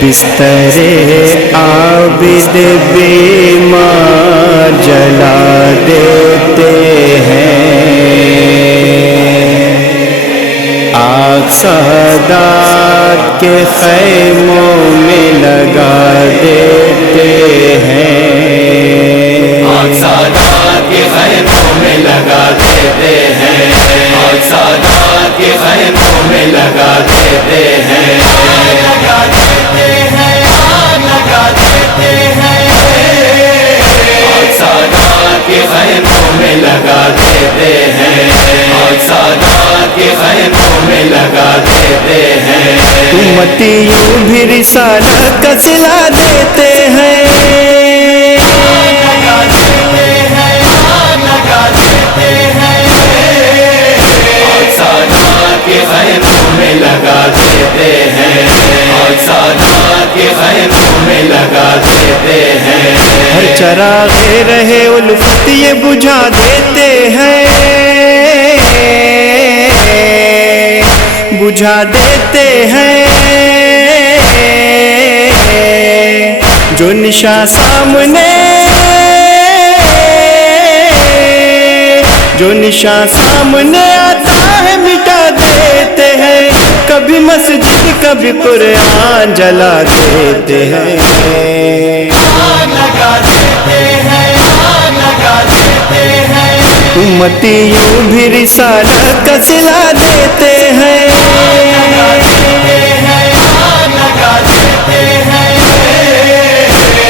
بستر عابد بیمار جلا دیتے ہیں، آگ سادات کے خیموں میں لگا دیتے ہیں، آگ سادات کے خیموں میں لگا دیتے ہیں، آگ سادات کے خیموں میں لگا دیتے ہیں، لگا دیتے ہیں، لگا دیتے ہیں، آگ سادات کے خیموں میں لگا دیتے ہیں، آگ سادات کے خیموں میں لگا دیتے ہیں، امتیوں بھی رسالت کا صلہ دیتے ہیں، لگا دیتے ہیں، لگا دیتے ہیں، آگ سادات کے خیموں میں لگا دیتے ہیں، آگ سادات کے خیموں میں لگا دیتے ہیں، ہر چراغ رہے الفت یہ بجھا دیتے ہیں، بجھا دیتے ہیں، جو نشاں سامنے آتا ہے مٹا دیتے ہیں، کبھی مسجد کبھی قرآن جلا دیتے ہیں، لگا دیتے ہیں، لگا دیتے ہیں، امتیوں بھی رسالت کا صلہ دیتے ہیں، لگا دیتے ہیں، لگا دیتے ہیں،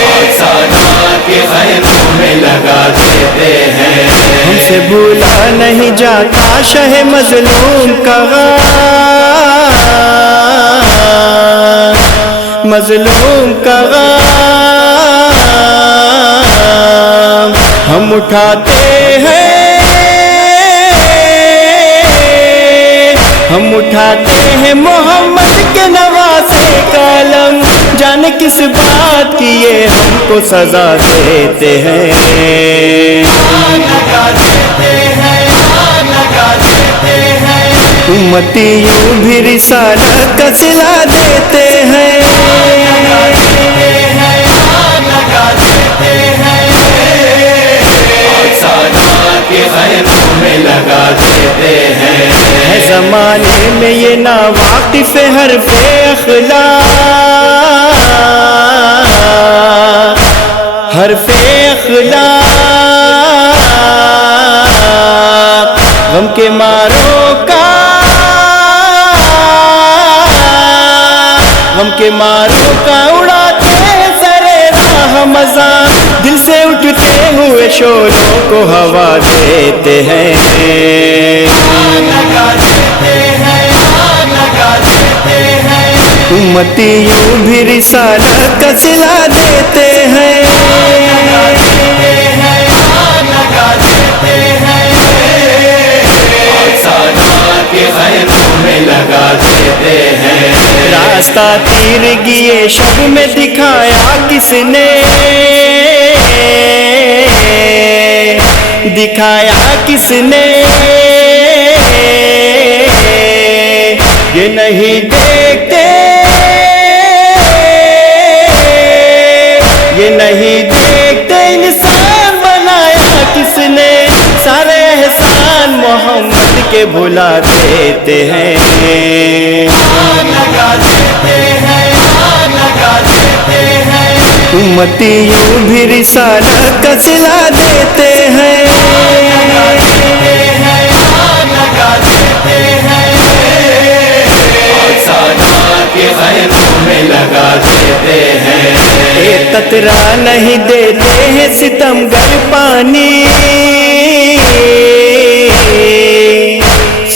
آگ سادات کے خیموں میں لگا دیتے ہیں، ہم سے بھولا نہیں جاتا شہ مظلوم کا غام، مظلوم کا غام ہم اٹھاتے ہیں، محمد کے نواسے کا علم، جانے کس بات کی یہ ہم کو سزا دیتے ہیں، لگا دیتے ہیں، لگا دیتے ہیں، امتیوں بھی رسالت کا صلہ دیتے ہیں، لگا دیتے ہیں، لگا دیتے ہیں، آگ سادات کے خیموں میں لگا دیتے ہیں، ہے زمانے میں یہ ناواقف حرف اخلاق، حرف اخلاق غم کے ماروں کا اڑاتے ہیں سرے راہ مزاح، دل سے اٹھتے ہوئے شوروں کو ہوا دیتے ہیں، لگا دیتے ہیں، لگا دیتے ہیں، امتیوں بھی رسالت کا صلہ دیتے ہیں، لگا دیتے ہیں، لگا دیتے ہیں، آگ سادات کے خیموں میں لگا دیتے ہیں، راستہ تیرگی شب میں دکھایا کس نے، دکھایا کس نے، یہ نہیں دیکھتے، یہ نہیں دیکھتے انسان بنایا کس نے، سارے احسان محمد کے بھلا دیتے ہیں، لگا دیتے ہیں، لگا دیتے ہیں، امتیوں بھی رسالت کا صلہ دیتے ہیں، لگا دیتے ہیں، لگا دیتے ہیں، آگ سادات کے خیموں میں لگا دیتے ہیں، اے قطرہ نہیں دیتے ہیں ستمگر پانی،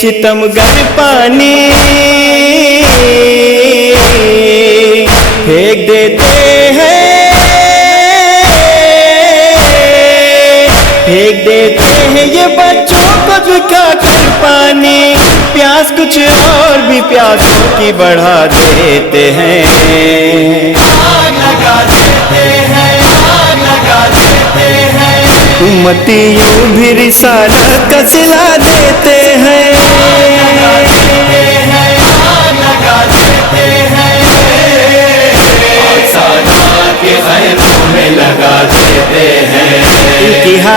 ستمگر پانی پھینک دیتے ہیں، پھینک دیتے ہیں یہ بچوں کو دکھا کر پانی، پیاس کچھ اور بھی پیاسوں کی بڑھا دیتے ہیں، لگا دیتے ہیں، لگا دیتے ہیں، امتیوں بھی رسالت کا صلہ دیتے ہیں، لگا دیتے ہیں، لگا دیتے